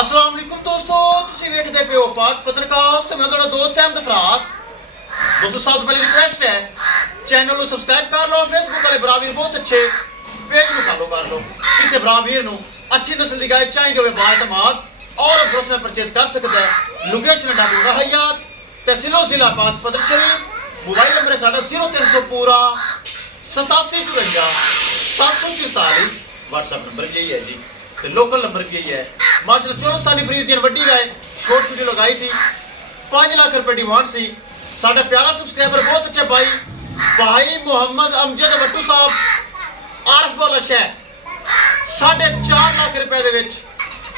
अस्सलाम वालेकुम दोस्तों, तुसीं वेखदे पे हो पाक पत्रकार ते मैं तुहाडा दोस्त अहमद फराज। दोस्तों सब तो पहले रिक्वेस्ट है चैनल को सब्सक्राइब कर लो, फेसबुक वाले बरावीर बहुत अच्छे पेज को फॉलो कर लो। किसी बरावीर नु अच्छी नस्ल की गाय चाहिए होवे बाएतमाद और भरोसे परचेज कर सकता है। लोकेशन डाबी हयात तहसीलो जिला पाक पत्र शरीफ। मोबाइल नंबर है साडा 0300 पूरा 8754 743। व्हाट्सएप नंबर यही है जी, तो लोकल नंबर भी यही है। माशाल्लाह चौरस्तानी फ्रीजियन वड्डी गाय शॉर्ट वीडियो लगाई सी, 5 लाख रुपए डिमांड सी। साडा प्यारा सब्सक्राइबर बहुत अच्छा भाई मोहम्मद अमजद वट्टू साहब आरफ वाला शहर 4.5 लाख रुपए दे विच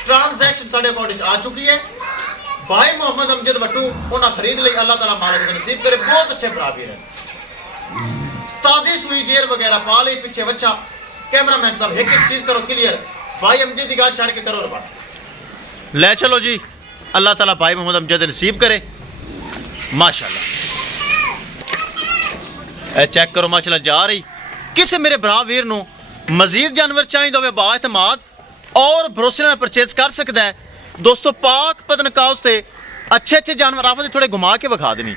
ट्रांजैक्शन साडे अकाउंट आ चुकी है। भाई मोहम्मद अमजद वट्टू उन्हें खरीद ली, अल्लाह ताला मालिक दी नसीब करे। बहुत अच्छे बराबर है, ताजी सुई जेर वगैरह पा ली, पीछे बच्चा। कैमरामैन साहब एक एक चीज करो क्लियर, भाई अमजद की गाल छाड़ के करो बात ले चलो जी। अल्लाह ताला भाई मोहम्मद अमजद नसीब करे। माशाल्लाह ए चेक करो, माशाल्लाह जा रही। किसी मेरे भरा वीर नु मजीद जानवर चाहिए होवे बाएतमाद और भरोसे नाल परचेज कर सकता है। दोस्तों पाक पतनकाउस से अच्छे अच्छे जानवर आप थोड़े घुमा के विखा देनी।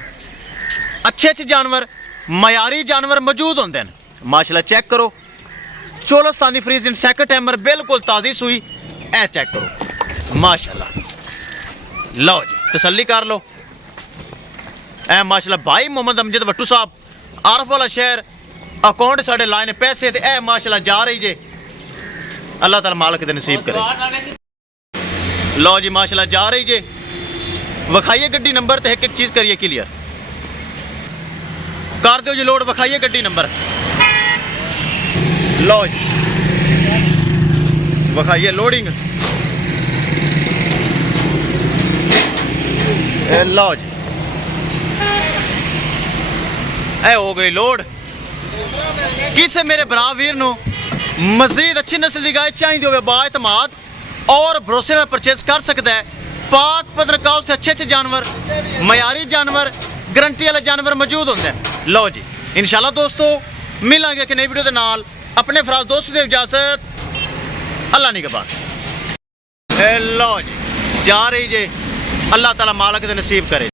अच्छे अच्छे जानवर मयारी जानवर मौजूद होंगे हैं। माशाल्लाह चेक करो, चौरस्तानी फ्रीजियन सेकंड टाइमर बिल्कुल ताज़ी सुई। ए चेक करो माशाल्लाह, लो जी तसल्ली कर लो। ए माशाल्लाह भाई मोहम्मद अमजद वट्टू साहब आरफ वाला शहर अकाउंट साढ़े लाए ने पैसे ते ए माशाल्लाह जा रही जे। अल्लाह ताला मालिक दे नसीब करे। लो जी माशाल्लाह जा रही जे, विखाइए गड्डी नंबर ते एक एक चीज़ करिए क्लियर कर दो जी। लोड विखाइए गड्डी नंबर, लो जी विखाइए लोडिंग। लो जी ए हो गई लोड। किसे मेरे भरा वीर नु मजीद अच्छी नस्ल की गाय चाहिए होवे बाएतमाद और भरोसे में परचेज कर सकता है। पाक पतनकाउस से अच्छे अच्छे जानवर मयारी जानवर गारंटी वाले जानवर मौजूद होंगे हैं। लो जी इंशाल्लाह दोस्तों मिलांगे एक नई वीडियो के नाल। अपने फराज दोस्त दे इजाजत, अल्लाह निगहबान। लो जी जा रही जे, अल्लाह ताला मालिक दे नसीब करे।